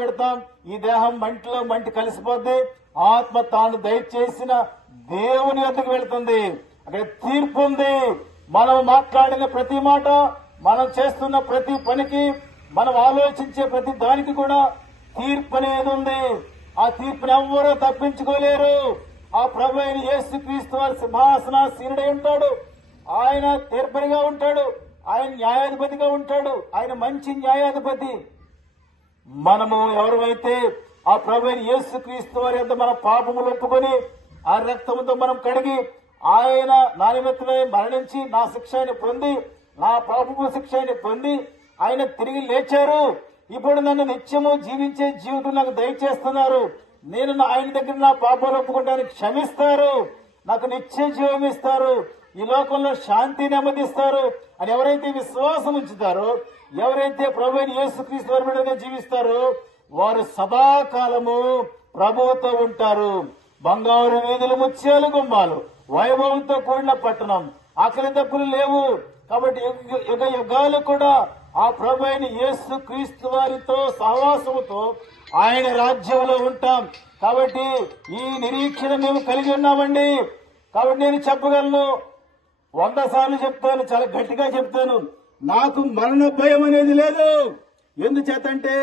విడిచిపెడతాం. ఈ దేహం మంటిలో మంటి కలిసిపోద్ది. ఆత్మ తాను దయచేసిన దేవుని వద్దకు వెళుతుంది. అక్కడ తీర్పు ఉంది. మనం మాట్లాడిన ప్రతి మాట, మనం చేస్తున్న ప్రతి పనికి, మనం ఆలోచించే ప్రతి దానికి కూడా తీర్పు అనేది ఉంది. ఆ తీర్పుని ఎవ్వరూ తప్పించుకోలేరు. ఆ ప్రభు అయిన యేసుక్రీస్తు వారి సింహాసనాసీనుడై ఉంటాడు. ఆయన తీర్పరిగా ఉంటాడు. ఆయన న్యాయాధిపతిగా ఉంటాడు. ఆయన మంచి న్యాయాధిపతి. మనము ఎవరైతే ఆ ప్రభు అయిన యేసుక్రీస్తు వారి యొద్ద మన పాపములు ఒప్పుకొని ఆ రక్తముతో మనం కడిగి, ఆయన నా నిమిత్తమై మరణించి నా శిక్ష ఆయన పొంది, నా పాపపు శిక్ష ఆయన పొంది ఆయన తిరిగి లేచారు. ఇప్పుడు నన్ను నిత్యము జీవించే జీవితం నాకు దయచేస్తున్నారు. నేను ఆయన దగ్గర నా పాపాలు ఒప్పుకుంటానికి క్షమిస్తారు, నాకు నిత్య జీవం ఇస్తారు, ఈ లోకంలో శాంతి నెమ్మదిస్తారు అని ఎవరైతే విశ్వాసం ఉంచుతారో, ఎవరైతే ప్రభు అయిన యేసుక్రీస్తు వారి బిడ్డగా జీవిస్తారో వారు సదాకాలము ప్రభువుతో ఉంటారు. బంగారు వీధులు, ముత్యాలు గుమ్మాలు, వైభవంతో కూడిన పట్టణం, ఆకలి దప్పులు లేవు. కాబట్టి యుగ యుగాలు కూడా ఆ ప్రభు అయిన యేసుక్రీస్తు వారితో సహవాసముతో ఆయన రాజ్యంలో ఉంటాం. కాబట్టి ఈ నిరీక్షణ మేము కలిగి ఉన్నామండి. కాబట్టి నేను చెప్పగలను, 100 సార్లు చెప్తాను, చాలా గట్టిగా చెప్తాను, నాకు మరణ భయం అనేది లేదు. ఎందుచేతంటే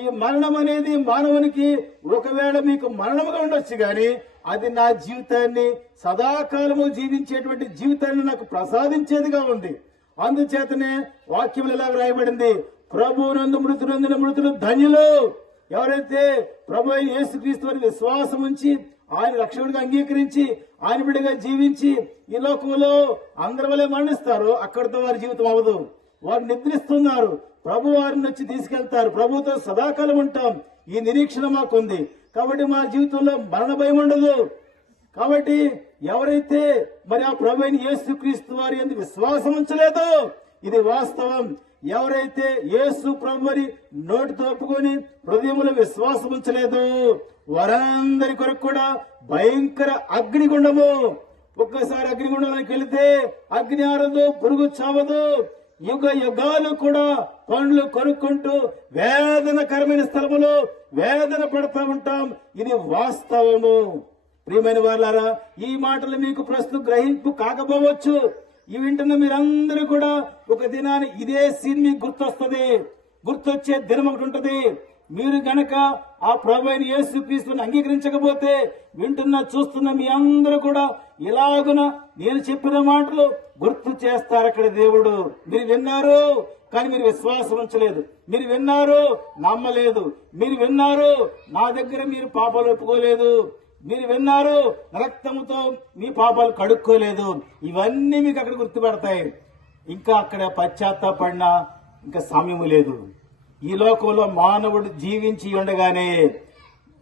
ఈ మరణం అనేది మానవునికి ఒకవేళ మీకు మరణముగా ఉండొచ్చు గాని అది నా జీవితాన్ని సదాకాలము జీవించేటువంటి జీవితాన్ని నాకు ప్రసాదించేదిగా ఉంది. అందుచేతనే వాక్యములు ఇలా రాయబడింది, ప్రభువునందు మృతులందున మృతులు ధన్యులు. ఎవరైతే ప్రభు అయిన యేసుక్రీస్తు వారి విశ్వాసం ఉంచి ఆయన రక్షకుడిగా అంగీకరించి ఆయన బిడ్డగా జీవించి ఈ లోకంలో అందరి వలె మరణిస్తారో అక్కడితో వారి జీవితం అవదు. వారు నిద్రిస్తున్నారు, ప్రభు వారిని వచ్చి తీసుకెళ్తారు. ప్రభుతో సదాకాలం ఉంటాం. ఈ నిరీక్షణ మాకుంది. కాబట్టి మా జీవితంలో మరణ భయం ఉండదు. కాబట్టి ఎవరైతే మరి ఆ ప్రభు అయిన యేసుక్రీస్తు వారి యందు విశ్వాసం ఉంచలేదో, ఇది వాస్తవం. ఎవరైతే యేసు ప్రభుని నోటితో ఒప్పుకొని హృదయములో విశ్వాసం ఉంచలేదు వారందరి కొరకు కూడా భయంకర అగ్నిగుండము. ఒక్కసారి అగ్నిగుండంలోకి వెళితే అగ్ని ఆరదు, పురుగు చావదు. యుగ యుగాలు కూడా పండ్లు కొనుక్కుంటూ వేదనకరమైన స్థలములో వేదన పడతా ఉంటాం. ఇది వాస్తవము. ప్రియమైన వారులారా, ఈ మాటలు మీకు ప్రస్తుతం గ్రహింపు కాకపోవచ్చు. ఈ వింటున్న మీరందరూ కూడా ఒక దినాన్ని ఇదే సీన్ మీకు గుర్తొస్తుంది. గుర్తొచ్చే దినం ఒకటి ఉంటుంది. మీరు గనక ఆ ప్రభు అయిన యేసుక్రీస్తుని అంగీకరించకపోతే వింటున్న చూస్తున్న మీ అందరూ కూడా ఇలాగున నేను చెప్పిన మాటలు గుర్తు చేస్తారు. అక్కడ దేవుడు, మీరు విన్నారు కానీ మీరు విశ్వాసం ఉంచలేదు. మీరు విన్నారు, నమ్మలేదు. మీరు విన్నారు, నా దగ్గర మీరు పాపాలు ఒప్పుకోలేదు. మీరు విన్నారు, రక్తముతో మీ పాపాలు కడుక్కోలేదు. ఇవన్నీ మీకు అక్కడ గుర్తుపెడతాయి. ఇంకా అక్కడ పశ్చాత్తాపడినా ఇంకా సమయం లేదు. ఈ లోకంలో మానవుడు జీవించి ఉండగానే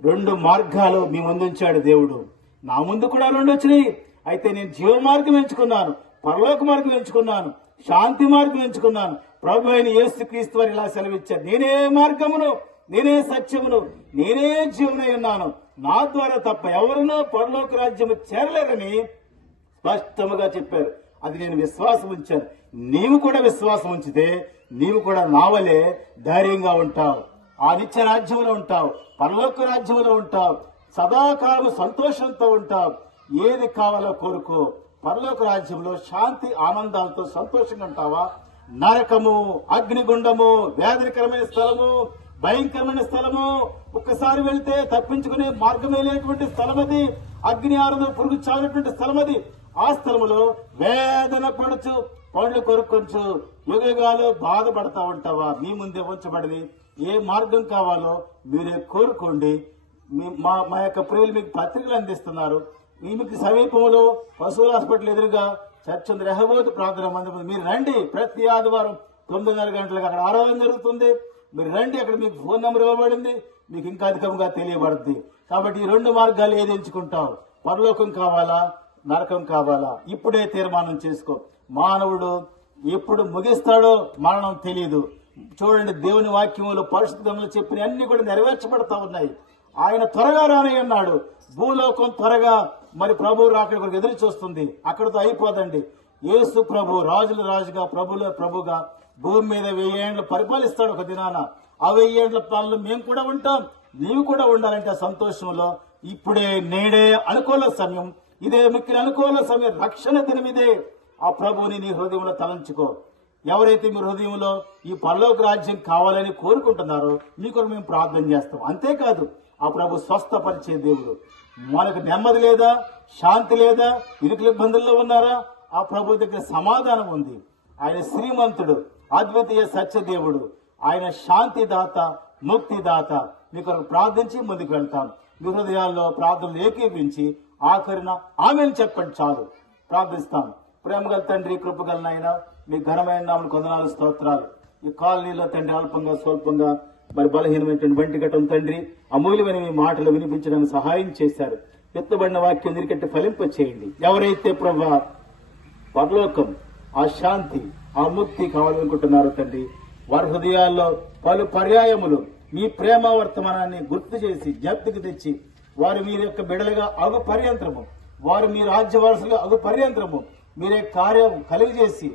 2 మార్గాలు మీ ముందు ఉంచాడు దేవుడు. నా ముందు కూడా 2 వచ్చినాయి. అయితే నేను జీవ మార్గం ఎంచుకున్నాను, పరలోక మార్గం ఎంచుకున్నాను, శాంతి మార్గం ఎంచుకున్నాను. ప్రభు అయిన యేసుక్రీస్తు వారు ఇలా సెలవిచ్చారు, నేనే మార్గమును, నేనే సత్యమును, నేనే జీవనై ఉన్నాను. నా ద్వారా తప్ప ఎవరునూ పరలోక రాజ్యము చేరలేరని స్పష్టముగా చెప్పారు. అది నేను విశ్వాసం ఉంచాను. నీవు కూడా విశ్వాసం ఉంచితే నీవు కూడా నావలే ధైర్యంగా ఉంటావు. ఆ నిత్య రాజ్యంలో ఉంటావు, పరలోక రాజ్యంలో ఉంటావు, సదాకాలం సంతోషంతో ఉంటావు. ఏది కావాలో కోరుకో. పరలోక రాజ్యంలో శాంతి ఆనందాలతో సంతోషంగా ఉంటావా? నరకము, అగ్నిగుండము, వేదనకరమైన స్థలము, భయంకరమైన స్థలము, ఒక్కసారి వెళ్తే తప్పించుకునే మార్గమే లేనటువంటి స్థలం అది. అగ్ని ఆరదు, పురుగు చాలినటువంటి స్థలం అది. ఆ స్థలములో వేదన పడుచు, పండ్లు కొరుక్కొంచు యుగయుగాలు బాధపడతా ఉంటావా? మీ ముందే ఉంచబడింది. ఏ మార్గం కావాలో మీరే కోరుకోండి. మా యొక్క ప్రియులు మీకు పత్రికలు అందిస్తున్నారు. మీకు సమీపంలో పశువుల హాస్పిటల్ ఎదురుగా చర్చ్ ఉంది, రెహబోతు ప్రార్థన మందిరం. మీరు రండి. ప్రతి ఆదివారం 9:30 గంటలకు అక్కడ ఆరాధన జరుగుతుంది. మీరు రండి. అక్కడ మీకు ఫోన్ నెంబర్ ఇవ్వబడింది. మీకు ఇంకా అధికంగా తెలియబడుతుంది. కాబట్టి ఈ 2 మార్గాలు ఏది ఎంచుకుంటావు? పరలోకం కావాలా, నరకం కావాలా? ఇప్పుడే తీర్మానం చేసుకో. మానవుడు ఎప్పుడు ముగిస్తాడో మరణం తెలియదు. చూడండి, దేవుని వాక్యములు, పరిశుద్ధ గ్రంథంలో చెప్పిన అన్ని కూడా నెరవేర్చబడతా ఉన్నాయి. ఆయన త్వరగా రానయ్యన్నాడు. భూలోకం త్వరగా మరి ప్రభు రాకడ కొరకు ఎదురు చూస్తుంది. అక్కడితో అయిపోదండి. యేసు ప్రభు రాజుల రాజుగా, ప్రభుల ప్రభుగా భూమి మీద 1000 ఏళ్లు పరిపాలిస్తాడు. ఒక దినాన ఆ 1000 ఏండ్ల పాలనలో మేము కూడా ఉంటాం, నీవు కూడా ఉండాలంటే ఆ సంతోషంలో ఇప్పుడే నేడే అనుకూల సమయం, ఇదే మిక్కిలి అనుకూల సమయం, రక్షణ దినం ఇదే. ఆ ప్రభువుని నీ హృదయంలో తలంచుకో. ఎవరైతే మీ హృదయంలో ఈ పరలోక రాజ్యం కావాలని కోరుకుంటున్నారో మీ కొరకు మేము ప్రార్థన చేస్తాం. అంతేకాదు ఆ ప్రభు స్వస్థపరిచే దేవుడు. మనకు నెమ్మది లేదా, శాంతి లేదా, ఇరుకుల ఇబ్బందుల్లో ఉన్నారా, ఆ ప్రభు దగ్గర సమాధానం ఉంది. ఆయన శ్రీమంతుడు, అద్వితీయ సత్యదేవుడు, ఆయన శాంతిదాత, ముక్తిదాత. మీ కొరకు ప్రార్థించి ముందుకు వెళ్తాం. మీ హృదయాల్లో ప్రార్థనలు ఏకీపించి ఆఖరిన ఆమెను చెప్పండి చాలు. ప్రార్థిస్తాం. ప్రేమగల తండ్రి, కృపగల నాయన, మీ ఘనమైన నామను కొందనాలు, స్తోత్రాలు. ఈ కాలనీలో తండ్రి అల్పంగా స్వల్పంగా మరి బలహీనమైనటువంటి వంటి ఘటం తండ్రి అమూల్యమైన మీ మాటలు వినిపించడానికి సహాయం చేశారు. ఎత్తబడిన వాక్యం నిరికట్టి ఫలింప చేయండి. ఎవరైతే ప్రభా పరలోకం, ఆ శాంతి, ఆ ముక్తి కావాలనుకుంటున్నారో తండ్రి వారి హృదయాల్లో పలు పర్యాయములు మీ ప్రేమ వర్తమానాన్ని గుర్తు చేసి జ్ఞప్తికి తెచ్చి వారు మీ యొక్క బిడలుగా అగు పర్యంతరము, వారు మీ రాజ్యవారసులుగా అగు పర్యంతరము మీరే కార్యం కలిగజేసి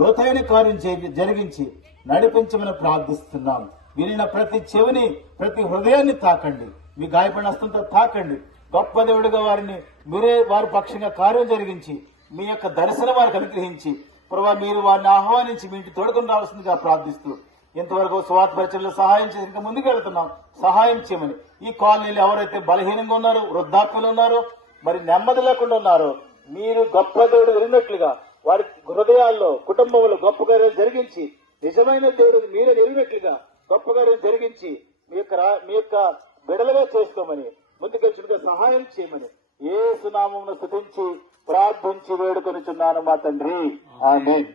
లోతైన కార్యం జరిగించి నడిపించమని ప్రార్థిస్తున్నాం. వినిన ప్రతి చెవిని, ప్రతి హృదయాన్ని తాకండి. మీ గాయపడిన హస్తంతో తాకండి. గొప్ప దేవుడిగా వారిని మీరే వారి పక్షంగా కార్యం జరిగించి మీ యొక్క దర్శనం వారికి అనుగ్రహించి ప్రభావ మీరు వారిని ఆహ్వానించి మీ ఇంటి తోడుకొని రావాల్సిందిగా ప్రార్థిస్తూ ఇంతవరకు స్వార్థ పరిచయలో సహాయం చేసి ఇంకా ముందుకు వెళ్తున్నాం. సహాయం చేయమని ఈ కాలనీలు ఎవరైతే బలహీనంగా ఉన్నారో, వృద్ధాప్యులు ఉన్నారో, మరి నెమ్మది లేకుండా ఉన్నారో మీరు గొప్ప దేవుడు ఎరిగినట్లుగా వారి హృదయాల్లో, కుటుంబంలో గొప్ప కార్యాలు జరిగించి నిజమైన దేవుడు మీరే ఎరిగినట్లుగా గొప్ప కార్యం జరిగించి మీ యొక్క బిడలుగా చేసుకోమని ముందుకెచ్చుగా సహాయం చేయమని యేసు నామమును స్తుతించి ప్రార్థించి వేడుకొనిచున్నాను మా తండ్రి. ఆమేన్.